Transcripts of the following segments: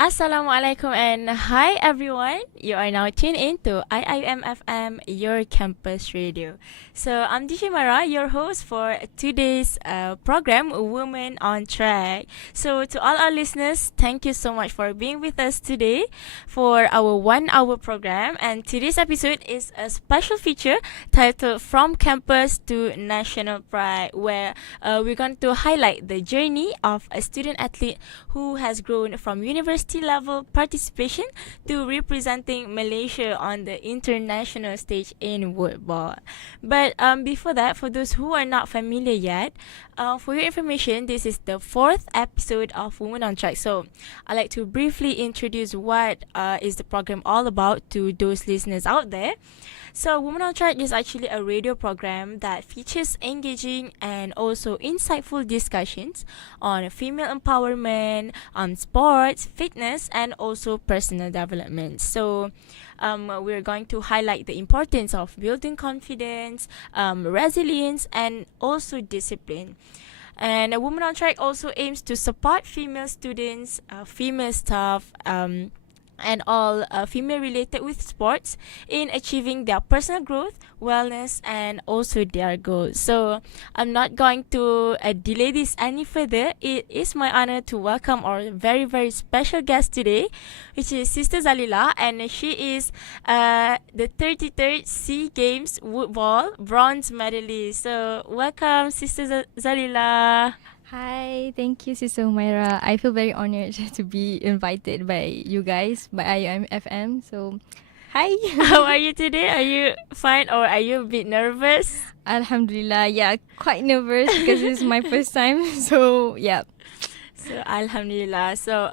Assalamualaikum and hi everyone. You are now tuned in to IIMFM, your campus radio. So I'm DJ Mara, your host for today's program, Women on Track. So to all our listeners, thank you so much for being with us today for our 1 hour program. And today's episode is a special feature titled From Campus to National Pride, where we're going to highlight the journey of a student athlete who has grown from university level participation to representing Malaysia on the international stage in woodball. But before that, for those who are not familiar yet, for your information, this is the 4th episode of Women on Track. So I'd like to briefly introduce what is the program all about to those listeners out there. So, Women on Track is actually a radio program that features engaging and also insightful discussions on female empowerment, sports, fitness, and also personal development. So, we're going to highlight the importance of building confidence, resilience, and also discipline. And Women on Track also aims to support female students, female staff, and all female related with sports in achieving their personal growth, wellness, and also their goals. So I'm not going to delay this any further. It is my honor to welcome our very, very special guest today, which is Sister Zalilah, and she is the 33rd SEA Games Woodball bronze medalist. So welcome, Sister Zalilah. Hi, thank you, Sister Humaira. I feel very honored to be invited by you guys, by IUMFM. So, hi. How are you today? Are you fine or are you a bit nervous? Alhamdulillah, yeah, quite nervous because it's my first time. So, yeah. So, Alhamdulillah. So,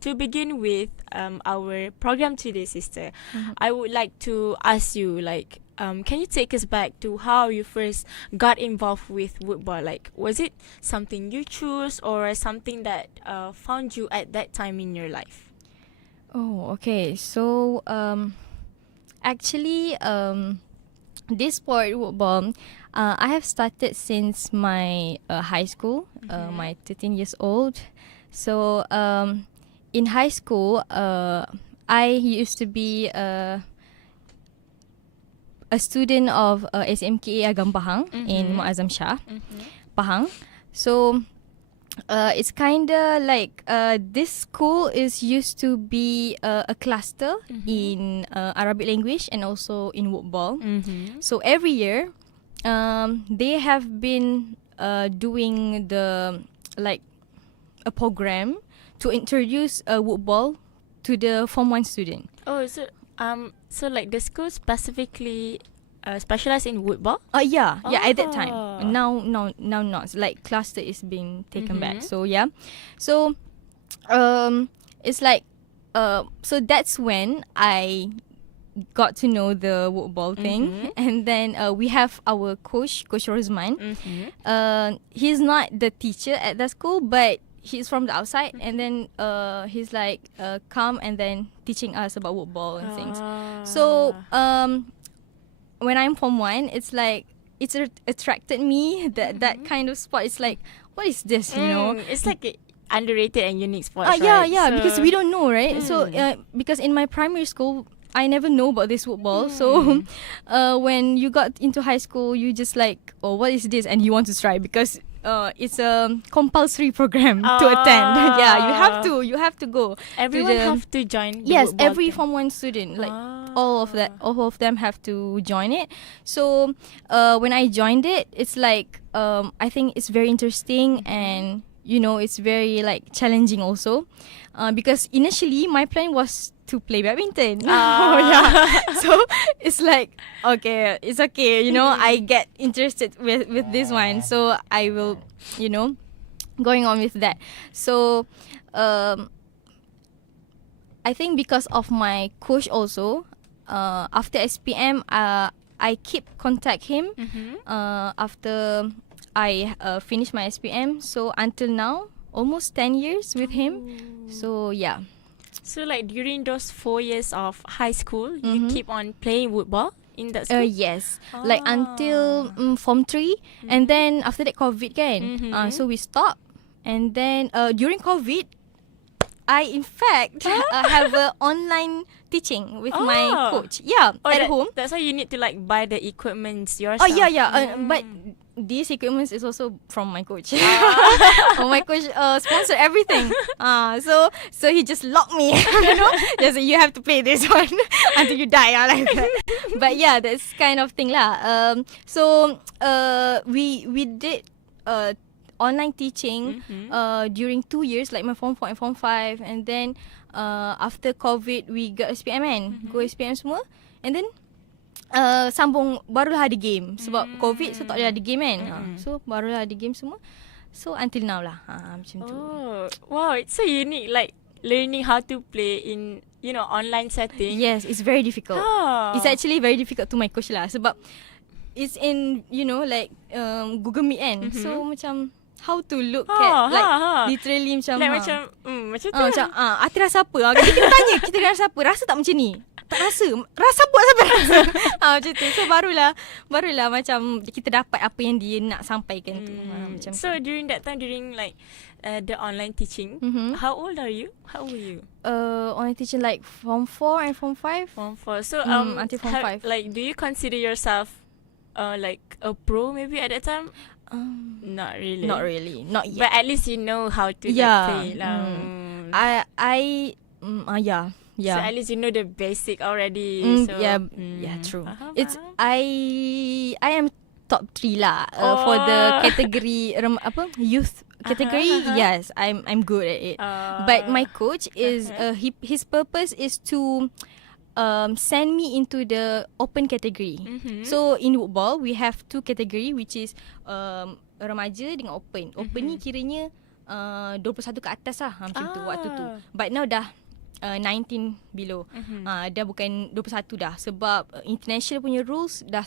to begin with our program today, sister, I would like to ask you, like, can you take us back to how you first got involved with woodball? Like, was it something you chose or something that found you at that time in your life? Oh, okay. So, actually, this sport, woodball, I have started since my high school, my 13 years old. So, in high school, I used to be a student of SMKA Agam Pahang in Muazzam Shah, Pahang. So it's kind of like this school is used to be a cluster in Arabic language and also in woodball. So every year they have been doing the like a program to introduce woodball to the Form 1 student. Oh, so like the school specifically specialize in woodball? Yeah, at that time. Now not. Like cluster is being taken back. So yeah, so it's like so that's when I got to know the woodball thing, and then we have our Coach Rosman. He's not the teacher at the school, but he's from the outside, and then he's like come and then teaching us about woodball and things. So when I'm Form 1, it's like it's attracted me that kind of sport. It's like, what is this? You know, it's like a underrated and unique sport. Yeah, so because we don't know, right? So because in my primary school, I never know about this woodball. So when you got into high school, you just like, oh, what is this? And you want to try because it's a compulsory program to attend. Yeah, you have to go. Everyone have to join. Yes, every Form 1 student, like all of them have to join it. So when I joined it, it's like I think it's very interesting and it's very like challenging also, because initially my plan was to play badminton. So it's like, okay, it's okay, I get interested with this one, so I will, going on with that. So I think because of my coach also, after SPM, I keep contact him after I finished my SPM. So until now, almost 10 years with him. So yeah. So like during those 4 years of high school, you keep on playing woodball in that school? Yes. Like until Form 3. And then after that COVID kan. So we stopped. And then during COVID, I in fact have a online teaching with my coach. Yeah, at home. That's why you need to like buy the equipments yourself. Oh yeah. But these equipments is also from my coach. My coach sponsored everything. So he just locked me. Just you have to play this one until you die. Like that. But yeah, that's kind of thing lah. So we did online teaching during 2 years, like my form 4 and form 5, and then after COVID we got SPM kan, go SPM semua, and then sambung barulah ada game sebab COVID, so tak boleh ada game kan. So barulah ada game semua. So until now lah macam tu. Wow, it's so unique, like learning how to play in online setting. Yes, it's very difficult. It's actually very difficult to my coach lah sebab it's in like Google Meet kan. So macam how to look at like literally macam like macam tu macam Ati rasa apa? Kita tanya, kita rasa apa? Rasa tak macam ni? Tak rasa. Rasa apa sampai rasa? Macam tu. So barulah macam kita dapat apa yang dia nak sampaikan tu. Macam so during that time, during like the online teaching, how old are you? How old are you? Online teaching like form 4 and form 5. Form 4. So until form 5. Like, do you consider yourself like a pro maybe at that time? Not really. Not yet. But at least you know how to play lah. Yeah. So at least you know the basic already. So, yeah, true. It's I am top 3 lah for the category youth category. Yes, I'm good at it. But my coach is his purpose is to send me into the open category. So in football we have 2 category, which is remaja dengan open. Open ni kiranya 21 ke atas lah macam tu waktu tu. But now dah 19 below. Dah bukan 21 dah sebab international punya rules dah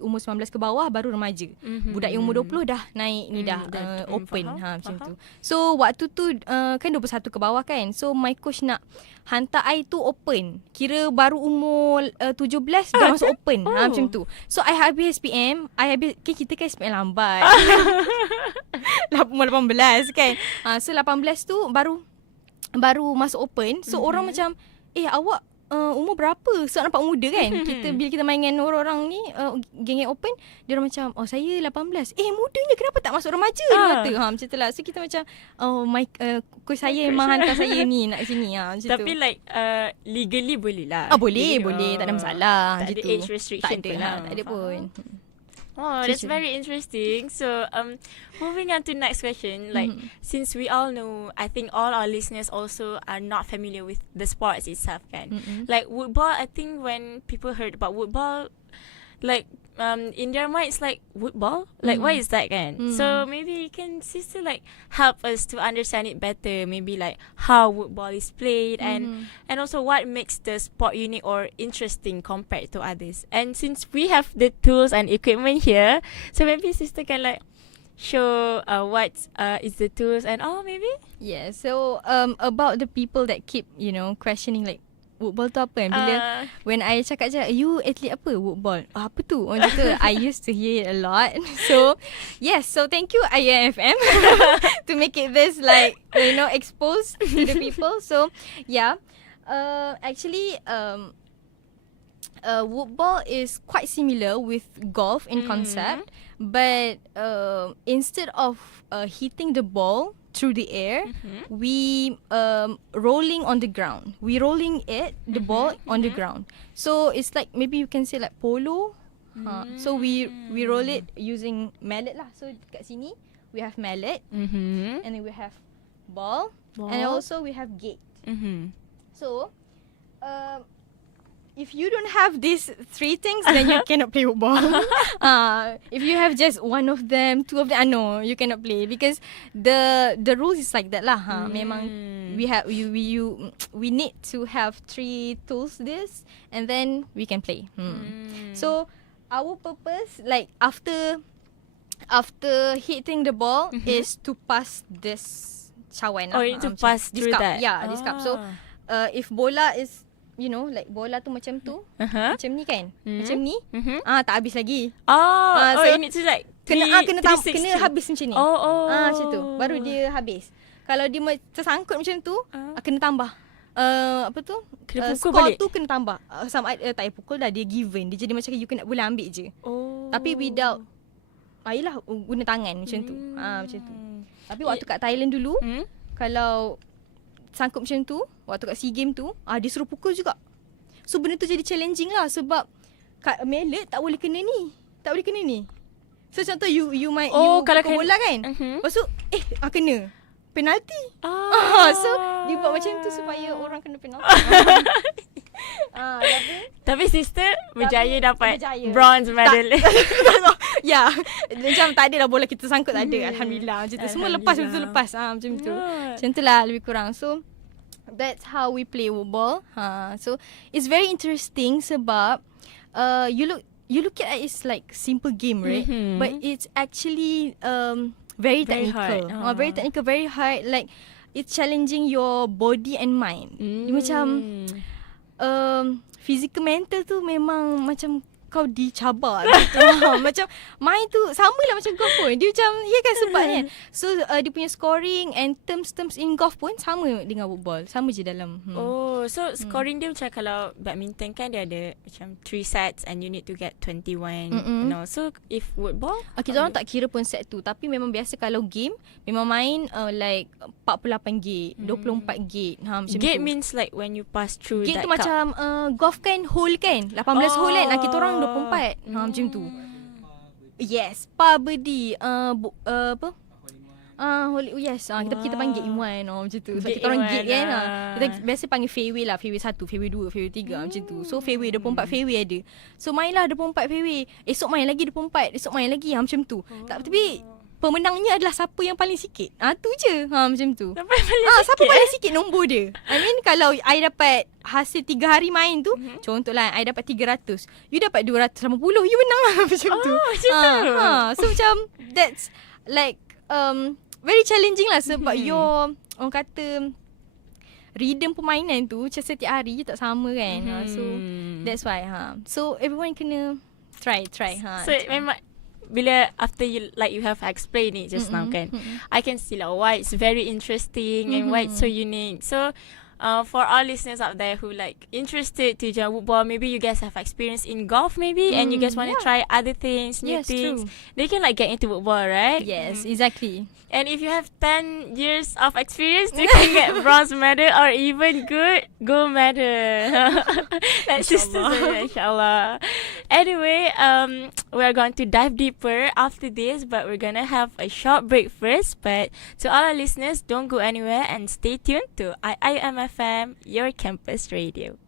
umur 19 ke bawah baru remaja. Budak yang umur 20 dah naik ni dah open macam tu. So waktu tu kan 21 ke bawah kan. So my coach nak hantar I tu open. Kira baru umur 17 dah masuk open. Macam tu. So I habis SPM, kita kan SPM lambat. Umur 18 kan. So 18 tu baru masuk open. So orang macam awak umur berapa? So nampak muda kan. Bila kita main dengan orang-orang ni geng open, dia orang macam saya 18. Mudanya kenapa tak masuk remaja? Dia kata macam tu lah. So kita macam coach saya memang hantar saya ni nak sini macam tu. Tapi like legally boleh lah. Boleh tak ada masalah. Tak ada age restriction tak ada pun. Oh, that's very interesting. So, moving on to next question. Like, since we all know, I think all our listeners also are not familiar with the sports itself, kan? Like, football, I think when people heard about football, like, in their mind, it's like, football? Like, what is that, kan? So, maybe you can sister, like, help us to understand it better. Maybe, like, how football is played and also what makes the sport unique or interesting compared to others. And since we have the tools and equipment here, so maybe sister can, like, show what is the tools and all, maybe? Yeah, so about the people that keep, questioning, like, football tu apa? Bila when I cakap you athlete apa? Football. Apa tu? Orang kata I used to hear it a lot. So yes, so thank you IMFM to make it this like exposed to the people. So yeah, actually football is quite similar with golf in concept, but instead of hitting the ball through the air, we rolling on the ground. We rolling the ball on the ground. So it's like maybe you can say like polo. So we roll it using mallet lah. So kat sini we have mallet, and then we have ball. And also we have gate. So if you don't have these 3 things, then you cannot play football. If you have just one of them, 2 of them, no, you cannot play because the rules is like that lah. Memang we need to have 3 tools this, and then we can play. So our purpose, like after hitting the ball, is to pass this cawan. You need to pass through that. Yeah, this cup. So if bola is like bola tu macam tu, macam ni kan, macam ni, tak habis lagi. So you need to like Kena habis macam ni. Oh. Macam tu. Baru dia habis. Kalau dia tersangkut macam tu, kena tambah. Apa tu? Kena pukul score balik? tu kena tambah. Tak payah pukul dah, dia given. Dia jadi macam you kena boleh ambil je. Tapi without yelah, guna tangan macam tu. Macam tu. Tapi waktu kat Thailand dulu, kalau sangkut macam tu, waktu kat SEA Games tu, dia suruh pukul juga. So benda tu jadi challenging lah sebab kat mallet tak boleh kena ni. Tak boleh kena ni. So contoh you kalau pukul bola kan. Lepas tu kena penalti. So dia buat macam tu supaya orang kena penalti. Tapi sister berjaya dapat bronze medal. Ya, macam tak ada lah bola kita sangkut, tak ada. Alhamdulillah macam tu. Semua lepas betul lepas. Macam tu. Macam tu lah lebih kurang. So that's how we play football. So it's very interesting sebab you look at it, it's like simple game, right? But it's actually very technical. Very technical, very hard. Like it's challenging your body and mind. Dia macam physical mental tu memang macam kau dicabar gitu. Macam main tu sama lah macam golf pun. Dia macam kan sebab kan. So dia punya scoring and terms in golf pun sama dengan football. Sama je dalam. So scoring dia macam kalau badminton kan dia ada macam 3 sets and you need to get 21. So if football kita orang tak kira pun set tu. Tapi memang biasa kalau game memang main like 48 gate, 24 gate. Macam gate tu. means like when you pass through gate that tu cup. macam golf kan, hole kan, 18 hole kan. Kita orang 24. Macam tu. Yes, par birdie. Apa? Yes. Kita panggil in-one macam tu. So kita orang gate kan. Kita biasa panggil fairway lah. Fairway 1, fairway 2, fairway 3 macam tu. So fairway 24 fairway ada. So mainlah 24 fairway. Esok main lagi 24. Esok main lagi macam tu. Tapi pemenangnya adalah siapa yang paling sikit. Tu je. Macam tu. Siapa paling sikit nombor dia. I mean kalau I dapat hasil 3 hari main tu, contohlah I dapat 300, you dapat 280, you menang lah macam tu. Macam tu. So macam that's like very challenging lah sebab your orang kata rhythm permainan tu macam setiap hari tak sama kan. So that's why so everyone kena try. So memang bila after you have explained it just now kan, I can see like why it's very interesting and why it's so unique. So for our listeners out there who like interested to join football, maybe you guys have experience in golf maybe and you guys want to try other things, new things. True. They can like get into football, right? Yes, exactly. And if you have 10 years of experience, you can get bronze medal or even gold medal. That's just inshallah. Anyway, we are going to dive deeper after this, but we're gonna have a short break first. But to all our listeners, don't go anywhere and stay tuned to IIMFM, your campus radio.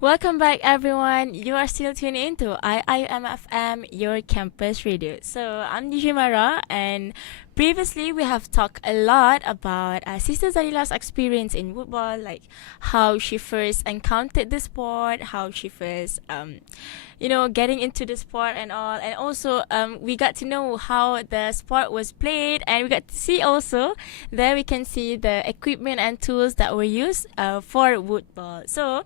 Welcome back, everyone. You are still tuned in to IIMFM, your campus radio. So I'm DJ Mara, and previously we have talked a lot about Sister Zalilah's experience in football, like how she first encountered the sport, how she first, getting into the sport and all, and also we got to know how the sport was played, and we got to see also there we can see the equipment and tools that were used for football. So.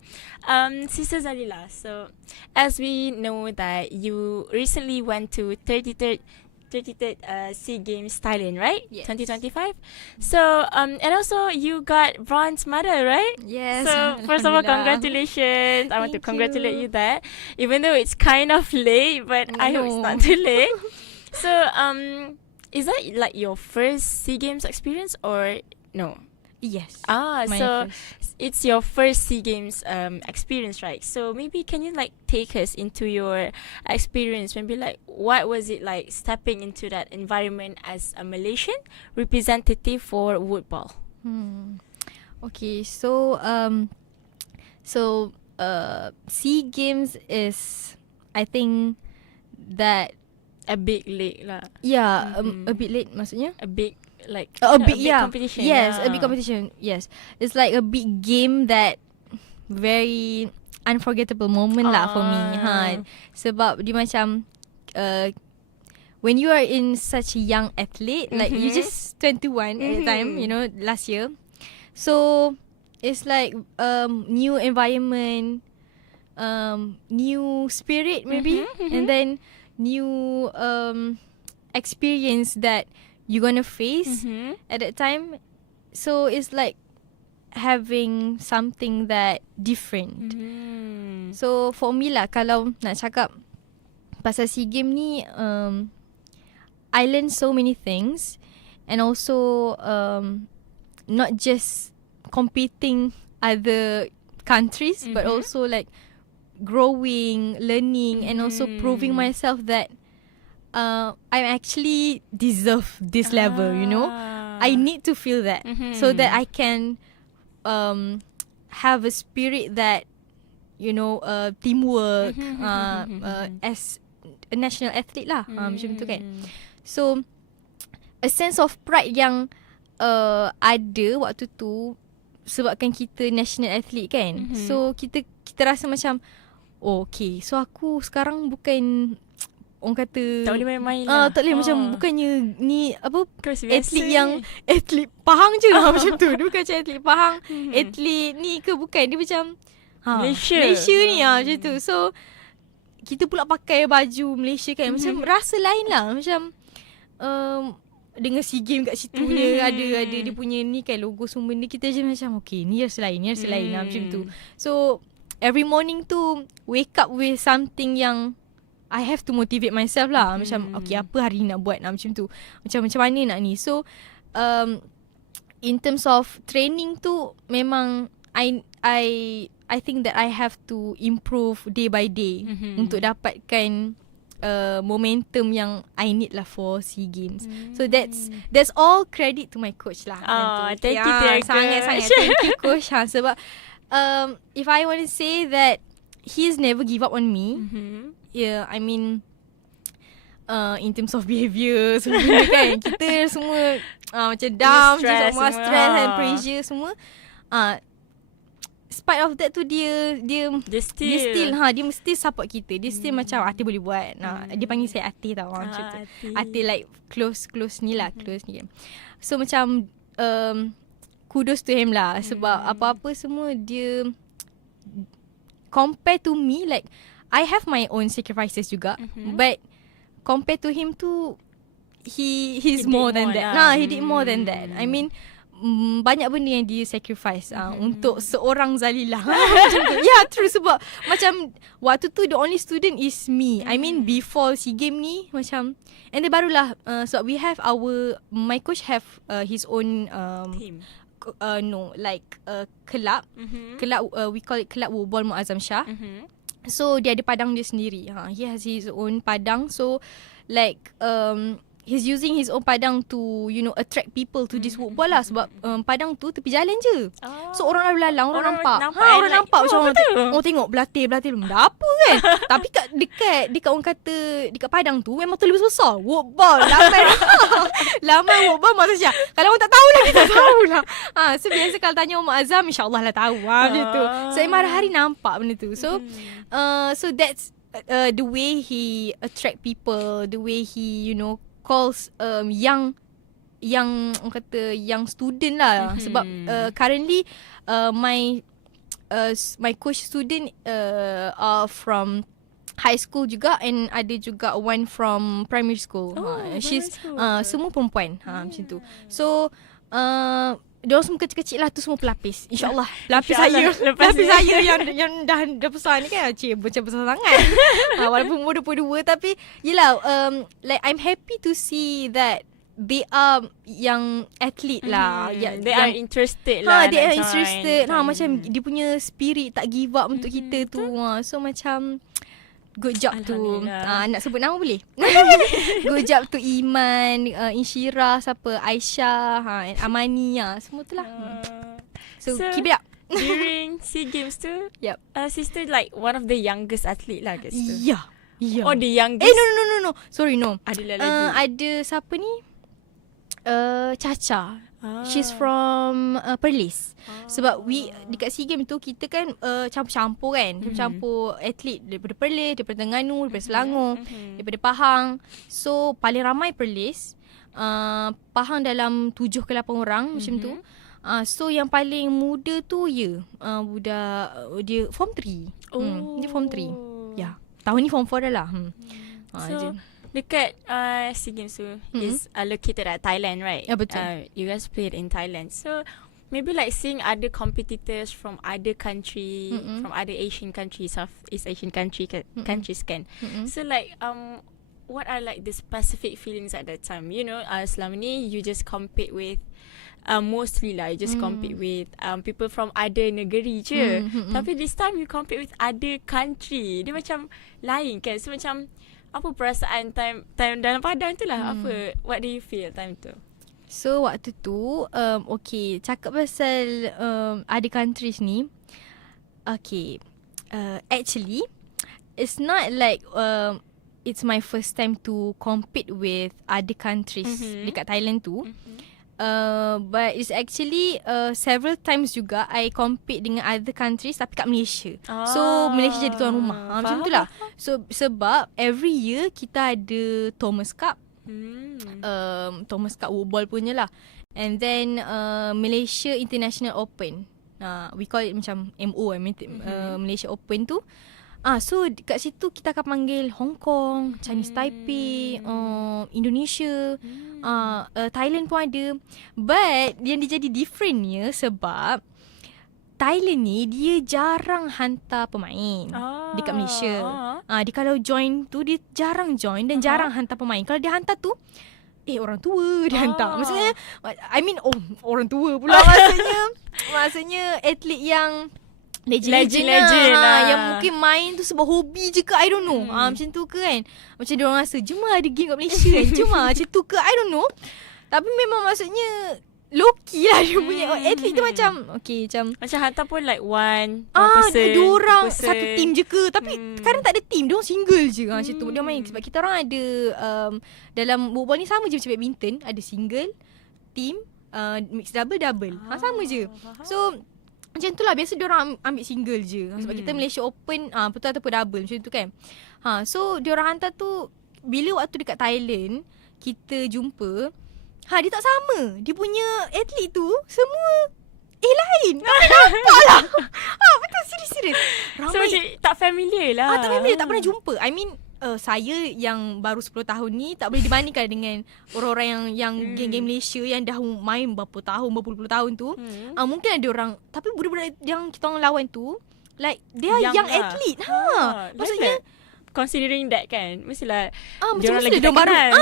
Sister Zalilah, so as we know that you recently went to 33rd SEA Games Thailand, right? Yes. 2025. So and also you got bronze medal, right? Yes. So first of all, Alhamdulillah. congratulations. I want to Thank congratulate you. you that, even though it's kind of late, but I hope it's not too late. So is that like your first SEA Games experience or no? Yes. Ah, My so first. it's your first SEA Games experience, right? So maybe can you like take us into your experience? Maybe like what was it like stepping into that environment as a Malaysian representative for football? Okay, so SEA Games is, I think that A big league lah. a bit late maksudnya. A big like A big big competition. Yes, yeah. a big competition. Yes, it's like a big game that very unforgettable moment lah for me. Sebab dia macam when you are in such a young athlete, like you just 21 at the time, last year. So it's like new environment, new spirit maybe, and then new experience that you're gonna face at that time. So it's like having something that different. So for me lah, kalau nak cakap pasal SEA Games ni, I learned so many things, and also not just competing other countries, but also like growing, learning, and also proving myself that I actually deserve this level, I need to feel that so that I can have a spirit that, teamwork as a national athlete lah, macam tu kan. So a sense of pride yang ada waktu tu sebabkan kita national athlete kan. So kita rasa macam, oh, okay, so aku sekarang bukan orang kata Tak boleh main-main lah. tak boleh macam bukannya ni apa Biasa atlet yang atlet Pahang je lah macam tu. Dia bukan macam atlet Pahang, atlet ni ke bukan. Dia macam Malaysia ni macam tu. So kita pula pakai baju Malaysia kan, macam rasa lain lah. Macam dengan SEA Games kat situ dia ada dia punya ni kan, logo semua benda. Kita je macam okay, ni rasa lain lah macam tu. So every morning tu wake up with something yang I have to motivate myself lah. Macam okay, apa hari ni nak buat macam tu. Macam mana nak ni. So in terms of training tu memang I think that I have to improve day by day untuk dapatkan momentum yang I need lah for SEA Games. So that's all credit to my coach lah. Thank you dear sangat thank you coach. Sebab if I want to say that he's never give up on me. Yeah, I mean in terms of behaviour semua kan, kita semua macam down, semua stress and pressure semua. Spite of that tu dia still dia mesti support kita. Dia still macam Ati boleh buat. Dia panggil saya Ati tau, macam tu. Ati like close ni lah, close ni. So macam kudos to him lah, sebab apa-apa semua dia compare to me, like I have my own sacrifices juga, but compared to him tu he's more than that. He did more than that. I mean banyak benda yang dia sacrifice untuk seorang Zalilah. Macam tu. Yeah, true, sebab macam waktu tu the only student is me. I mean before SEA Games ni macam, and then barulah so we have my coach have his own team. Club. Club we call it Club Wubol Muazzam Shah. So dia ada padang dia sendiri. He has his own padang. So like he's using his own padang to attract people to this woodball lah. Sebab padang tu tepi jalan je. So orang lalu lalang, orang nampak. Orang nampak macam orang tengok belatir belum ada apa kan. Tapi dekat orang kata dekat padang tu memang tu lebih besar. Woodball lamai woodball maksudnya. Kalau orang tak tahu lah, kita tahu lah. So biasa kalau tanya Mak Azam, insyaAllah lah tahu macam tu. So memang hari-hari nampak benda tu. So so that's the way he attract people, the way he calls young orang kata young student lah. Sebab currently my coach student are from high school juga, and ada juga one from primary school. She's semua perempuan macam tu. So diorang semua kecil-kecil lah tu, semua pelapis. InsyaAllah pelapis saya. Pelapis saya yang dah besar ni kan. Macam besar sangat. Walaupun umur 22, tapi yelah, like I'm happy to see that they are young athlete lah. They are interested lah. They are interested. Macam dia punya spirit tak give up untuk kita tu. So macam good job to nak sebut nama boleh? Good job to Iman, Inshira, siapa, Aisyah, and Amani, semua tu lah. So keep it up. During SEA Games tu, yep. Sister like one of the youngest athlete lah guys tu. Yeah. Oh, the youngest. No. Sorry, no. Ada lagi. Ada siapa ni? Caca. She's from Perlis. Sebab dekat SEA Games tu kita kan campur-campur kan. Campur atlet daripada Perlis, daripada Terengganu, daripada Selangor, daripada Pahang. So paling ramai Perlis. Pahang dalam 7 ke 8 orang macam tu. So yang paling muda tu budak dia form 3. Dia form 3. Ya. Tahun ni form 4 dah lah. So dekat SEA Games tu is located at Thailand, right? Ya, betul. You guys played in Thailand. So maybe like seeing other competitors from other country, from other Asian countries, Southeast Asian countries kan. So like what are like the specific feelings at that time? Selama ni you just compete with mostly lah, you just compete with people from other negeri je. Tapi this time you compete with other country. Dia macam lain kan. So macam apa perasaan time dalam padang tu lah? What do you feel time tu? So waktu tu okay, cakap pasal other countries ni. Okay, actually it's not like it's my first time to compete with other countries dekat Thailand tu. But it's actually several times juga I compete dengan other countries tapi kat Malaysia. So Malaysia jadi tuan rumah. Macam tu lah. So sebab every year kita ada Thomas Cup. Thomas Cup woodball punya lah. And then Malaysia International Open. We call it macam MO, Malaysia Open tu. So kat situ kita akan panggil Hong Kong, Chinese Taipei, Indonesia, Thailand pun ada. But yang dia jadi differentnya sebab Thailand ni dia jarang hantar pemain dekat Malaysia. Dia kalau join tu dia jarang join dan jarang hantar pemain. Kalau dia hantar tu orang tua dia hantar. Maksudnya orang tua pula. Maksudnya atlet yang legend lah. Yang mungkin main tu sebab hobi je ke, I don't know. Macam tu ke kan. Macam diorang rasa jom lah ada game kat Malaysia kan. Jom lah macam tu ke, I don't know. Tapi memang maksudnya low-key lah dia punya atlet tu macam okay, macam hantar pun like one person, diorang satu team je ke. Tapi kadang tak ada team, diorang single je macam tu dia main. Sebab kita orang ada dalam woodball ni sama je macam badminton. Ada single, team, mix double. Sama je. So macam tu lah. Biasa diorang ambil single je. Sebab kita Malaysia Open betul ataupun double macam tu kan. So diorang hantar tu. Bila waktu dekat Thailand kita jumpa, dia tak sama. Dia punya atlet tu semua lain. Tak nampak lah. Betul, serius. Ramai. So macam tak familiar lah. Tak familiar, tak pernah jumpa. I mean saya yang baru 10 tahun ni tak boleh dibandingkan dengan orang-orang yang geng-geng Malaysia yang dah main berapa tahun, berpuluh-puluh tahun tu. Mungkin ada orang, tapi budak-budak yang kita orang lawan tu like they are young athlete. Maksudnya considering that kan, mestilah macam lagi tak kenal.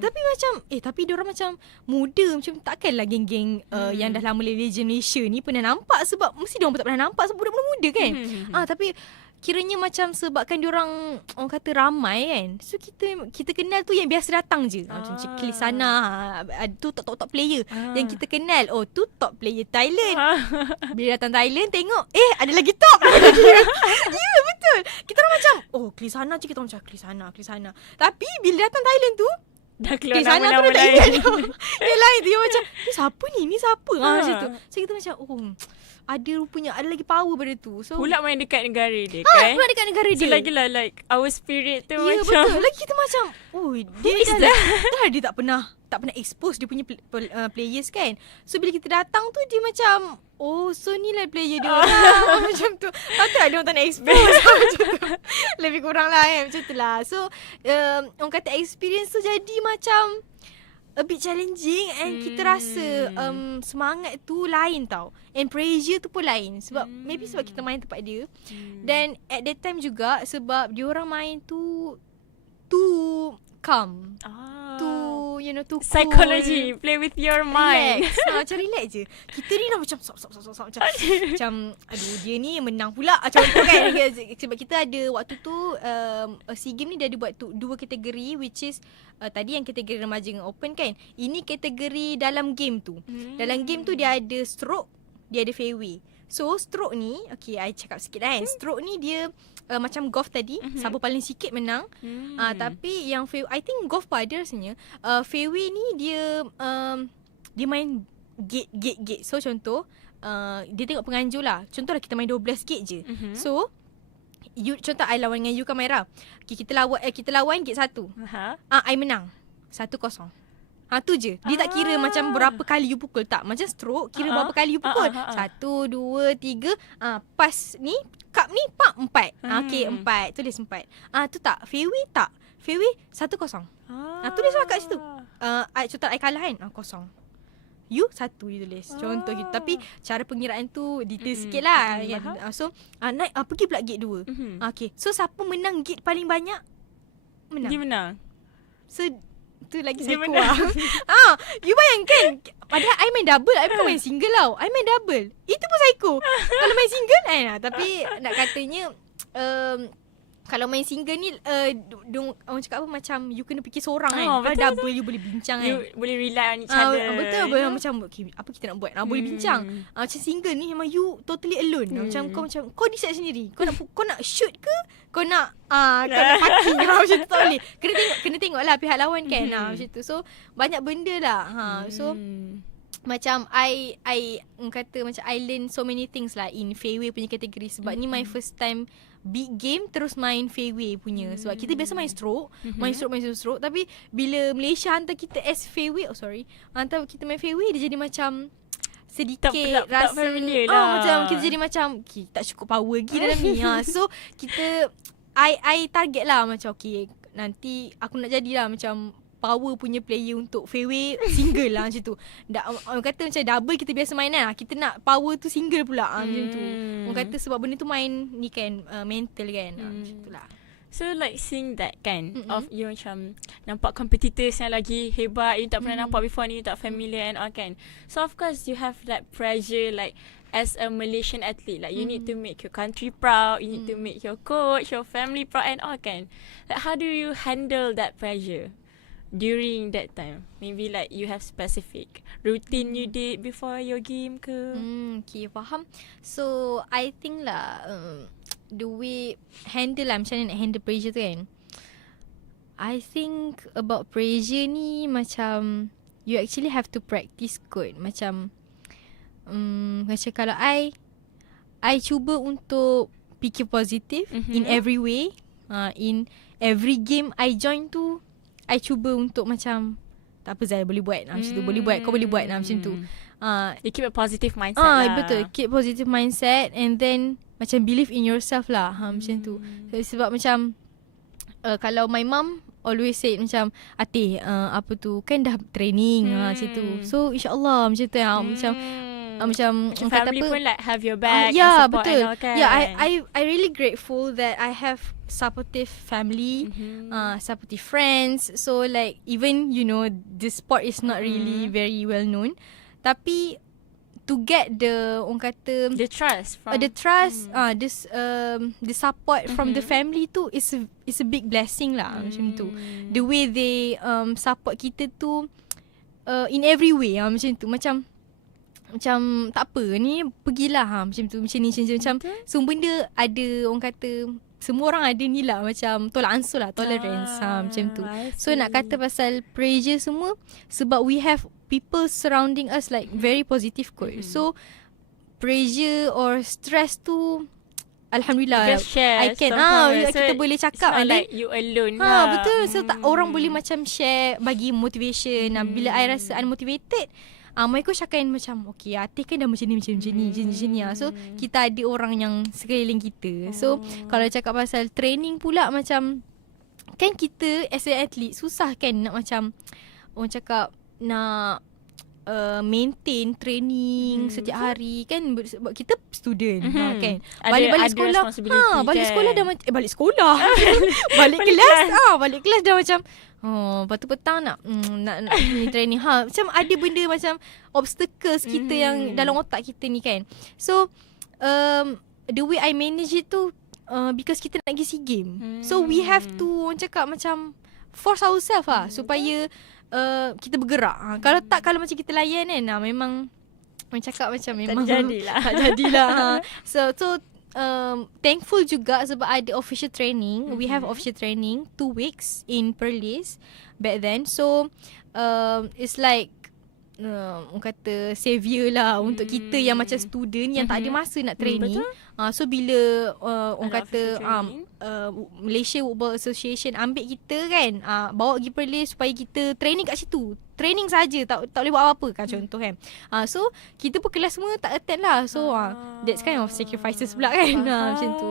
Tapi macam tapi diorang macam muda. Macam takkanlah geng-geng yang dah lama legend Malaysia ni pernah nampak. Sebab mesti diorang pun tak pernah nampak sebab budak-budak muda kan. Tapi kiranya macam sebabkan diorang orang kata ramai kan. So kita kenal tu yang biasa datang je. Macam Cik Sana, tu top player yang kita kenal. Oh, tu top player Thailand. Bila datang Thailand tengok, ada lagi top. Ya, betul. Kita orang macam, oh, Sana je kita orang macam Sana. Tapi bila datang Thailand tu, dah keluar nama-nama lain. Yang lain tu yang macam, ni siapa? Macam tu. So kita macam, ada rupanya ada lagi power pada tu. So pula main dekat negara dia kan. Pula dekat negara dia. So lagilah like our spirit tu macam. macam. Betul. Lagi kita macam, dia tak pernah expose dia punya players kan. So bila kita datang tu dia macam, so ni lah player dia orang. Macam tu. Patut ada orang tak nak expose. Macam tu. Lebih kurang lah kan. Macam tu lah. So orang kata experience tu jadi macam a bit challenging and kita rasa semangat tu lain tau. And pressure tu pun lain. Maybe sebab kita main tempat dia. Dan at that time juga sebab diorang main tu calm. Tu psychology, cool. play with your mind. Relax. Macam relax je. Kita ni dah macam macam aduh dia ni menang pula macam tu kan. Sebab kita ada waktu tu SEA Games ni dia ada buat dua kategori, which is tadi yang kategori remaja dengan open kan. Ini kategori dalam game tu. Dalam game tu dia ada stroke, dia ada fairway. So stroke ni, okay, I cakap sikit lah kan. Stroke ni dia macam golf tadi, siapa paling sikit menang. Tapi yang I think golf pun ada rasanya. Fairway ni dia main gate. So contoh, dia tengok penganjur lah. Contoh lah kita main 12 gate je. So contoh I lawan dengan you kamera. Okay, kita lawan gate 1. I menang 1-0. Tu je. Dia tak kira macam berapa kali you pukul. Tak. Macam stroke, kira berapa kali you pukul. 1, 2, 3. Pas ni, cup ni, 4. Okay, 4. Tulis 4. Tu tak. Fairway tak. Fairway 1-0. Tulis lah kat situ. Contoh I kalah kan. 0. You 1 you tulis. Contoh gitu. Tapi cara pengiraan tu detail sikit lah. So, naik pergi pula gate 2. Okay. So, siapa menang gate paling banyak? Menang. Dia menang. So, tu lagi psycho lah. You bayangkan, padahal I main double, I bukan main single tau. I main double. Itu pun psycho. Kalau main single tapi nak katanya kalau main single ni orang cakap apa, macam you kena fikir seorang kan. Kalau double you boleh bincang kan. You boleh rely on each other. Betul. Macam okay, apa kita nak buat? Boleh bincang. Macam single ni memang you totally alone. Macam kau decide sendiri. Kau nak shoot ke? Kau nak parking macam tu tak boleh. Kena tengoklah pihak lawan kan. Macam tu. So banyak benda lah. So macam I kata macam I learn so many things lah in fairway punya kategori. Sebab ni my first time big game terus main fairway punya. Sebab kita biasa main stroke. Main stroke. Tapi bila Malaysia hantar kita as fairway, hantar kita main fairway, dia jadi macam sedikit rasa tak familiar lah. Macam kita jadi macam tak cukup power lagi dalam ni. So kita I target lah macam okay, nanti aku nak jadilah macam power punya player untuk fairway single lah macam tu. Orang kata macam double kita biasa main lah. Kita nak power tu single pula macam tu. Orang kata sebab benda tu main ni kan mental kan. Macam tu lah. So like seeing that kan of you macam nampak competitors yang lagi hebat, you tak pernah nampak before ni, you tak familiar and all kan. So of course you have that pressure like as a Malaysian athlete, like you need to make your country proud, you need to make your coach, your family proud and all kan. Like how do you handle that pressure during that time? Maybe like you have specific routine you did before your game ke? Okay, faham. So I think lah the way handle lah, macam mana nak handle pressure tu kan. I think about pressure ni macam you actually have to practice kot. Macam macam kalau I cuba untuk fikir positif in every way. In every game I join tu I cuba untuk macam tak apa Zai, boleh buat macam tu, boleh buat, kau boleh buat macam tu. You keep a positive mindset lah. Betul, keep positive mindset and then macam believe in yourself lah. Macam tu. Sebab macam kalau my mum always say macam Atih apa tu kan dah training macam tu. So insyaAllah macam tu macam family pun like have your back and support betul. and all kan. I really grateful that I have supportive family, supportive friends. So like even the sport is not really very well known, tapi to get the orang kata The trust from the trust this the support from the family tu is a big blessing lah, macam tu. The way they support kita tu in every way macam tu, macam tak apa ni, pergilah macam tu, macam ni, macam semua benda ada, orang kata semua orang ada ni lah, macam tolak ansur lah, tolerance macam tu. So nak kata pasal pressure semua, sebab we have people surrounding us like very positive kot. So pressure or stress tu, alhamdulillah, just share I can kita boleh cakap, it's not like you alone lah. Betul. So tak, orang boleh macam share, bagi motivation. Bila I rasa unmotivated, mereka cakap macam, okay, Atif kan dah macam ni. So kita ada orang yang sekeliling kita. So kalau cakap pasal training pula, macam kan kita as an athlete susah kan nak, macam orang cakap, nak maintain training setiap hari kan, sebab kita student kan, balik sekolah balik sekolah balik kelas dah macam lepas tu petang nak ni training, macam ada benda macam obstacles kita yang dalam otak kita ni kan. So the way I manage it tu, because kita nak pergi SEA Games, so we have to, orang cakap macam force ourselves supaya kita bergerak. Kalau macam kita layan kan, memang orang cakap macam memang tak jadilah. So thankful juga sebab ada official training. We have official training 2 weeks in Perlis back then. So it's like orang kata savior lah untuk kita yang macam student yang tak ada masa nak training. So bila orang kata Malaysia Football Association ambil kita kan, bawa pergi Perlis supaya kita training kat situ. Training saja, tak boleh buat apa-apa kan, contoh kan. So kita pun kelas semua tak attend lah. So that's kind of sacrifices pula kan. Macam tu.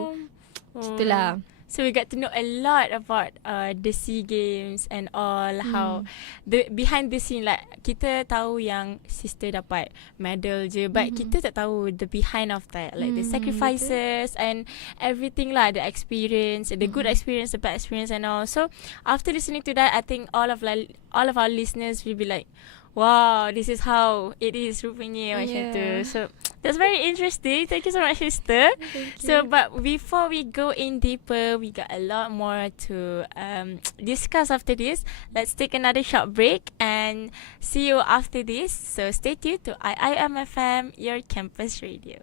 Itulah. So we got to know a lot about the SEA Games and all, how the behind the scene, like kita tahu yang sister dapat medal je, but kita tak tahu the behind of that, like the sacrifices and everything lah, the experience, the good experience, the bad experience and all. So after listening to that, I think all of our listeners will be like, wow, this is how it is rupanya macam tu. So that's very interesting. Thank you so much, sister. So but before we go in deeper, we got a lot more to discuss after this. Let's take another short break and see you after this. So stay tuned to IIMFM, your campus radio.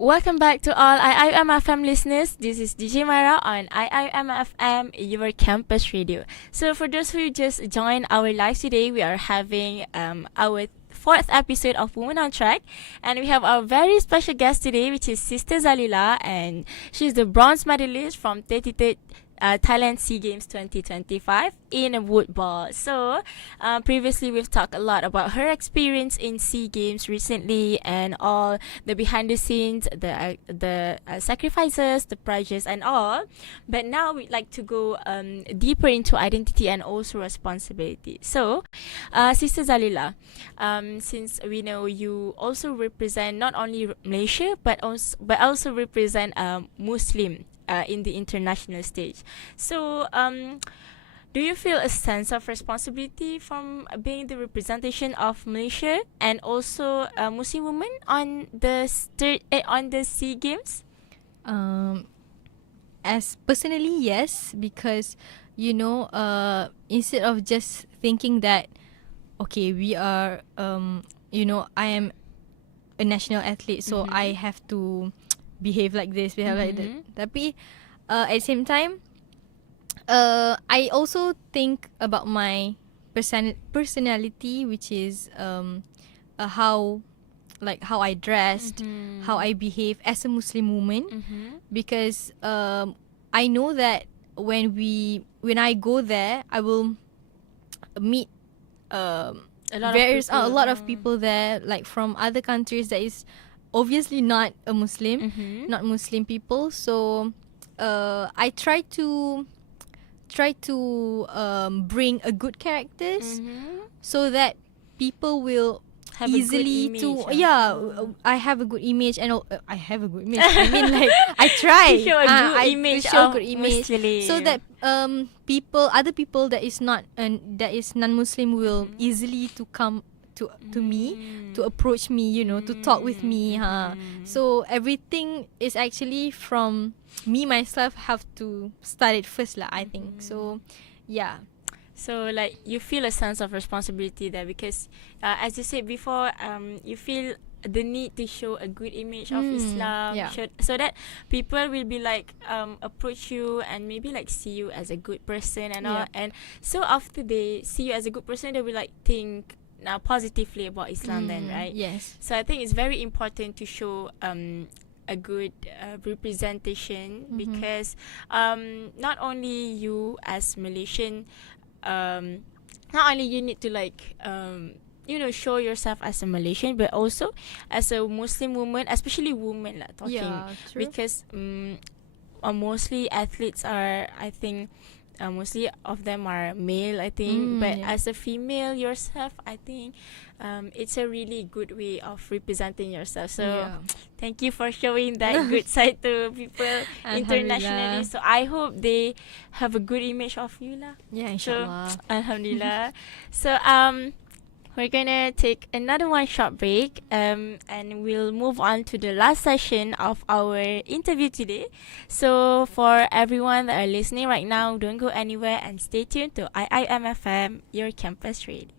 Welcome back to all IIMFM listeners. This is DJ Mara on IIMFM, your campus radio. So, for those who just joined our live today, we are having our fourth episode of Women on Track, and we have our very special guest today, which is Sister Zalilah, and she's the bronze medalist from 33rd Thailand SEA Games 2025 in woodball. So, previously we've talked a lot about her experience in SEA Games recently and all the behind the scenes, the sacrifices, the prizes, and all. But now we'd like to go deeper into identity and also responsibility. So, Sister Zalilah, since we know you also represent not only Malaysia but also represent Muslim in the international stage. So, do you feel a sense of responsibility from being the representation of Malaysia and also Muslim women on the on the SEA Games? As personally, yes, because instead of just thinking that, okay, we are, I am a national athlete, so I have to behave like this, behave like that. Tapi at the same time, I also think about my personality, which is how I dressed, how I behave as a Muslim woman, because I know that when I go there, I will meet a lot of people there, like from other countries that is obviously not a Muslim, not Muslim people. So I try to bring a good characters so that people will Have a good easily image, I have a good image, and I have a good image. I mean, like, I try To show a good I image to show of good image, Muslim. so that other people that is not that is non-Muslim will easily to come to me, to approach me, to talk with me. So everything is actually from me myself have to start it first lah, I think. So yeah. So, like, you feel a sense of responsibility there because, as you said before, you feel the need to show a good image of Islam, yeah. so that people will be like approach you and maybe like see you as a good person and all. And so after they see you as a good person, they will like think now positively about Islam then, right? Yes. So I think it's very important to show a good representation because not only you as Malaysian, not only you need to like show yourself as a Malaysian, but also as a Muslim woman, especially women lah talking. Yeah, true. Because mostly athletes are, I think, mostly of them are male, I think. But yeah. as a female yourself, I think it's a really good way of representing yourself. So thank you for showing that good side to people internationally. So I hope they have a good image of you lah. Yeah, So, inshallah. Alhamdulillah. So we're gonna take another one short break, and we'll move on to the last session of our interview today. So for everyone that are listening right now, don't go anywhere and stay tuned to IIMFM, your campus radio.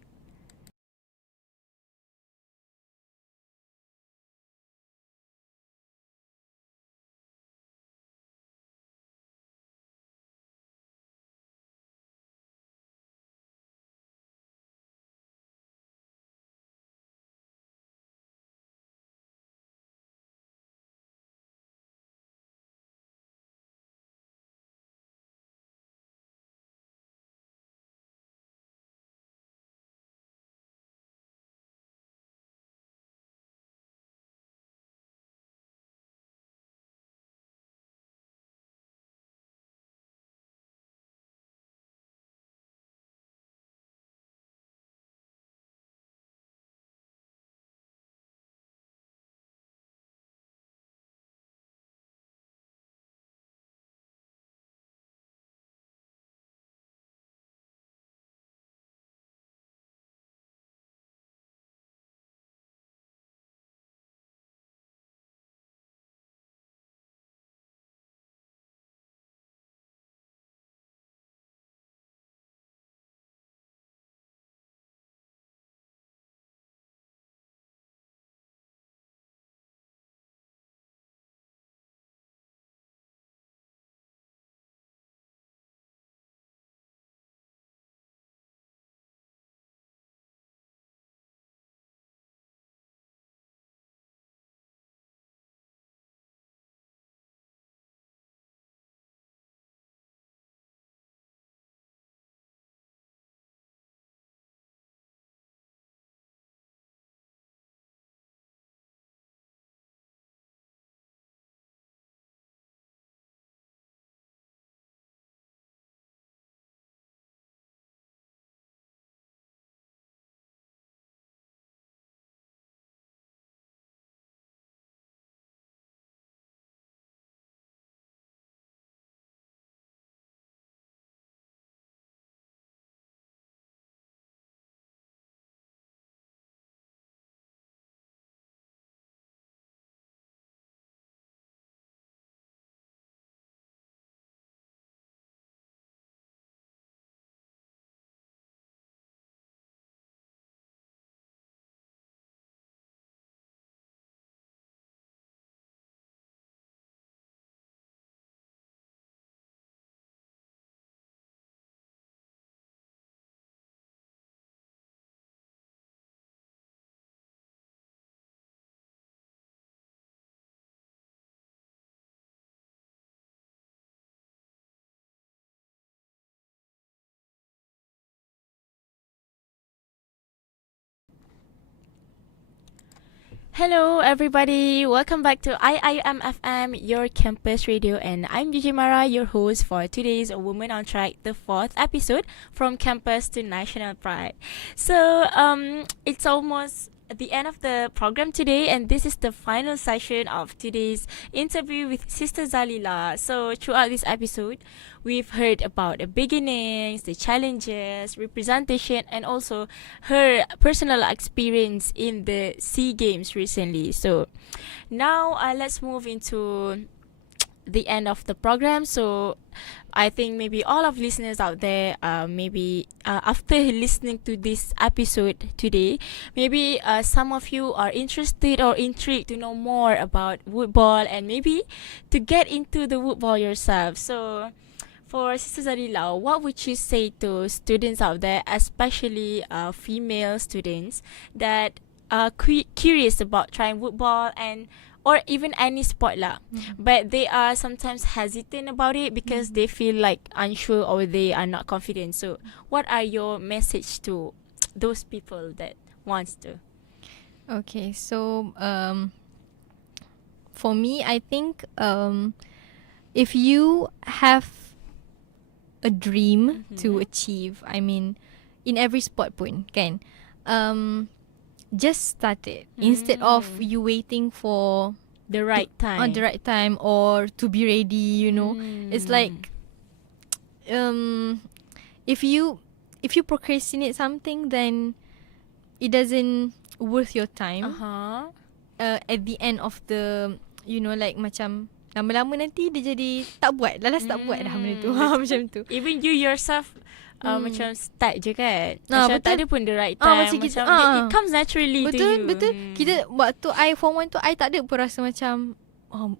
Hello, everybody. Welcome back to IIMFM, your campus radio, and I'm DJ Mara, your host for today's Women on Track, the fourth episode from campus to national pride. So, it's almost at the end of the program today, and this is the final session of today's interview with Sister Zalilah. So, throughout this episode, we've heard about the beginnings, the challenges, representation, and also her personal experience in the SEA Games recently. So, now let's move into the end of the program. So I think maybe all of listeners out there, maybe after listening to this episode today, maybe some of you are interested or intrigued to know more about woodball and maybe to get into the woodball yourself. So for Sister Zalilah, what would you say to students out there, especially female students that are curious about trying woodball and or even any sport lah, but they are sometimes hesitant about it because they feel like unsure or they are not confident. So what are your message to those people that wants to? Okay, so for me, I think if you have a dream to achieve, I mean, in every sport pun, kan, just start it instead of you waiting for the right time. On the right time or to be ready, you know. It's like if you procrastinate something, then it doesn't worth your time. At the end of the, you know, like macam lama-lama nanti dia jadi tak buat, lalas tak buat dah benda tu. Macam tu. Even you yourself macam start je kan, macam tak ada pun the right time, macam it comes naturally to you. Betul. Kita waktu I form 1 tu, I tak ada pun rasa macam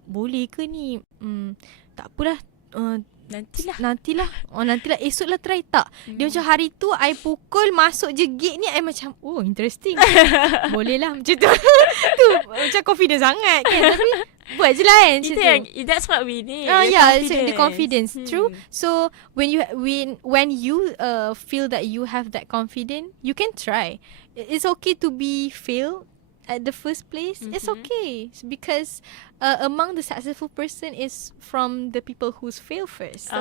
boleh ke ni, tak apalah, Nantilah esoklah try tak. Dia macam hari tu I pukul masuk je gate ni, I macam interesting. Boleh lah macam tu. Tu macam confident sangat kan. Tapi buat je lah kan. Itu yang, that's what we need. The confidence. True. So when you feel that you have that confidence, you can try. It's okay to be fail at the first place. It's okay because among the successful person is from the people who's fail first. So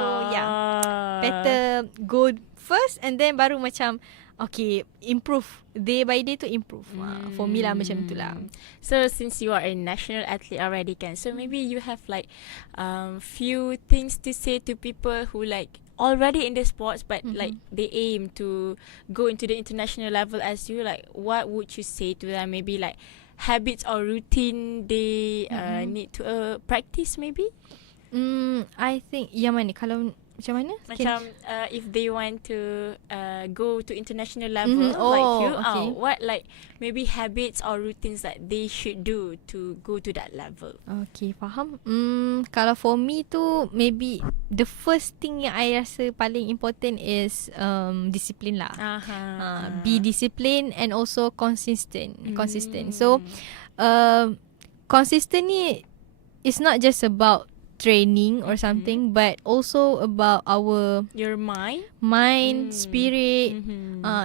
better go first and then baru macam okay, improve day by day to improve. For me lah macam tu lah. So since you are a national athlete already kan, so maybe you have like few things to say to people who like already in the sports but like they aim to go into the international level as you, like what would you say to them? Maybe like habits or routine they need to practice maybe? I think yang mana, kalau macam mana? Macam if they want to go to international level like you, what like maybe habits or routines that they should do to go to that level? Okay, faham. Kalau for me tu, maybe the first thing yang I rasa paling important is discipline lah. Be disciplined and also consistent. So consistent ni is not just about training or something, but also about your mind, spirit.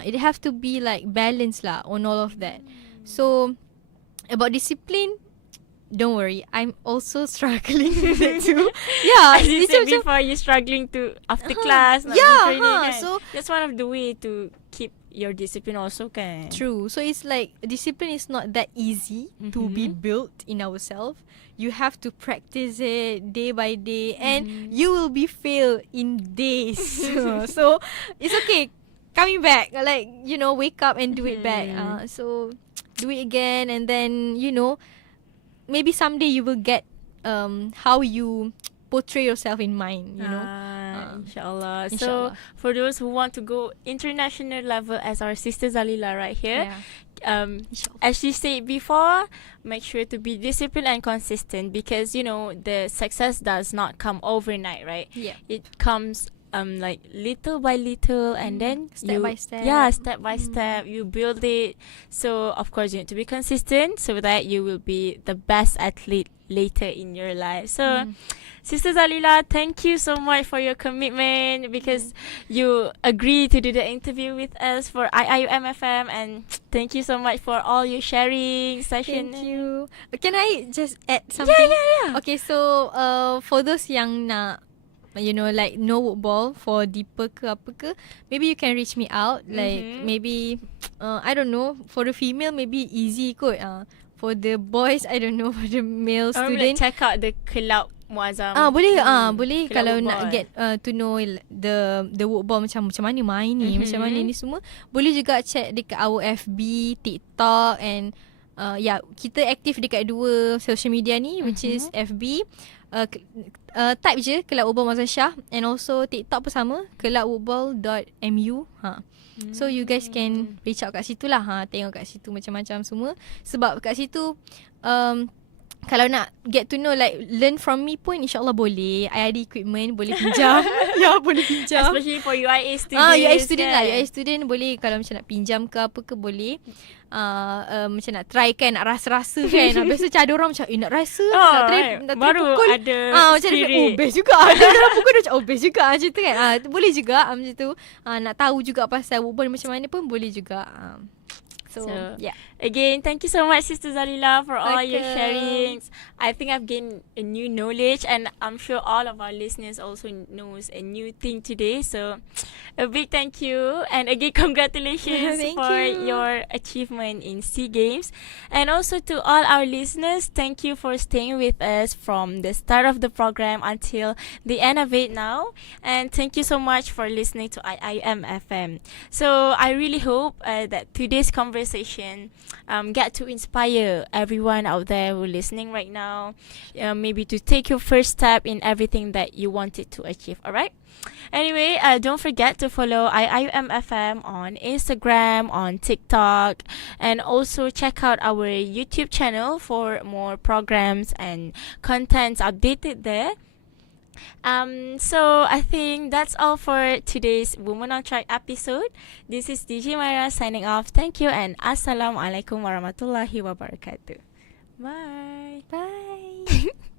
It have to be like balance lah on all of that. So about discipline, don't worry, I'm also struggling with it too. As you said before, you're struggling to after class not training kan? So that's one of the way to keep your discipline also kan. True. So it's like discipline is not that easy to be built in ourselves. You have to practice it day by day, and you will be fail in days. So it's okay. Coming back, like, you know, wake up and do it back. So do it again, and then, you know, maybe someday you will get how you portray yourself in mind, you know. Inshallah. So for those who want to go international level as our sister Zalilah right here, as she said before, make sure to be disciplined and consistent, because you know the success does not come overnight, right? It comes like little by little, and then Step by step. Yeah, step by step you build it. So of course you need to be consistent so that you will be the best athlete later in your life. So Sister Zalilah, thank you so much for your commitment, because you agreed to do the interview with us for IIUM-FM, and thank you so much for all your sharing session. Thank you. Can I just add something? Yeah. Okay, so for those yang nak, you know, like no ball for deeper ke apa ke, maybe you can reach me out. Like maybe I don't know, for the female maybe easy kot. For the boys, I don't know, for the male student, Like check out the club Muazzam. Boleh Club kalau woodball. nak get to know the woodball macam mana main ni, macam mana ni semua. Boleh juga check dekat our FB, TikTok, and kita aktif dekat dua social media ni, which is FB, type je Kelab Woodball Muazzam Shah, and also TikTok pun sama, kelabwoodball.mu. So you guys can reach out kat situ lah. Tengok kat situ macam-macam semua. Sebab kat situ kalau nak get to know, like learn from me pun insyaAllah boleh. I ada equipment, boleh pinjam. Boleh pinjam. Especially for UIA students. UIA student kan? lah. UIA student boleh, kalau macam nak pinjam ke apa ke boleh. Macam nak try kan, nak rasa-rasa kan. Biasa macam ada orang macam nak rasa, nak try, nak baru pukul. ada Macam dia spirit. best juga. Dia orang pukul dia macam best juga macam tu kan. Boleh juga macam tu. Nak tahu juga pasal woodball macam mana pun boleh juga. So yeah. Again, thank you so much, Sister Zalilah, for all your Welcome. sharings. I think I've gained a new knowledge, and I'm sure all of our listeners also knows a new thing today. So a big thank you, and again congratulations Thank for you. your achievement in SEA Games. And also to all our listeners, thank you for staying with us from the start of the program until the end of it now. And thank you so much for listening to IIM-FM. So I really hope that today's conversation get to inspire everyone out there who listening right now, maybe to take your first step in everything that you wanted to achieve. Alright, anyway, don't forget to follow IIUM-FM on Instagram, on TikTok, and also check out our YouTube channel for more programs and contents updated there. So I think that's all for today's Women on Track episode. This is DJ Myra signing off. Thank you, and Assalamualaikum warahmatullahi wabarakatuh. Bye. Bye.